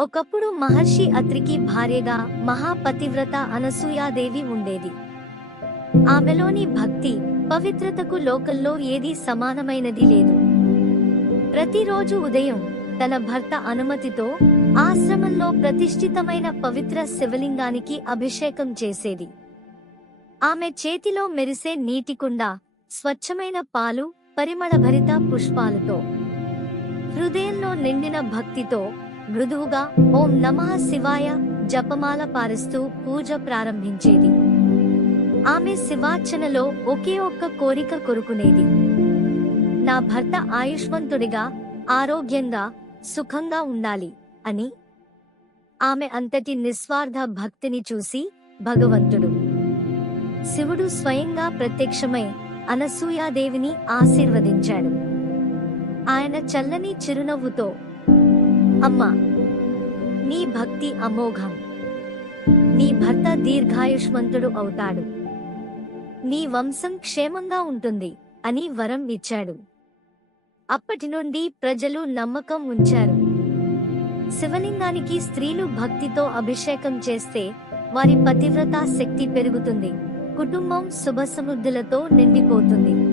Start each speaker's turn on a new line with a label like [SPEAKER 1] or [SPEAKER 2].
[SPEAKER 1] ఒకప్పుడు మహర్షి అత్రికి భార్యగా మహాపతివ్రత అనసూయాదేవి ఉండేది. ఆమెలోని భక్తి పవిత్రతకు లోకల్లో ఏదీ సమానమైనది లేదు. ప్రతిరోజు ఉదయం తన భర్త అనుమతితో ఆశ్రమంలో ప్రతిష్ఠితమైన పవిత్ర శివలింగానికి అభిషేకం చేసేది. ఆమె చేతిలో మెరిసే నీటి కుండ స్వచ్ఛమైన పాలు పరిమళభరిత పుష్పాలతో హృదయంలో నిండిన భక్తితో మృదువుగా ఓం నమః శివాయ జపమాల పారుస్తూ పూజ ప్రారంభించేది. ఆమె శివార్చనలో ఒకే ఒక్క కోరిక కొరుకునేది. నా భర్త ఆయుష్మంతుడిగా ఆరోగ్యంగా సుఖంగా ఉండాలి అని ఆమె అంతటి నిస్వార్థ భక్తిని చూసి భగవంతుడు శివుడు స్వయంగా ప్రత్యక్షమై అనసూయాదేవిని ఆశీర్వదించాడు. ఆయన చల్లని చిరునవ్వుతో అమ్మా నీ భక్తి అమోఘం. నీ భర్త దీర్ఘాయుష్మంతుడు అవుతాడు. నీ వంశం క్షేమంగా ఉంటుంది అని వరం ఇచ్చాడు. అప్పటి నుండి ప్రజలు నమ్మకం ఉంచారు. శివలింగానికి స్త్రీలు భక్తితో అభిషేకం చేస్తే వారి పతివ్రత శక్తి పెరుగుతుంది. కుటుంబం శుభ సమృద్ధులతో నిండిపోతుంది.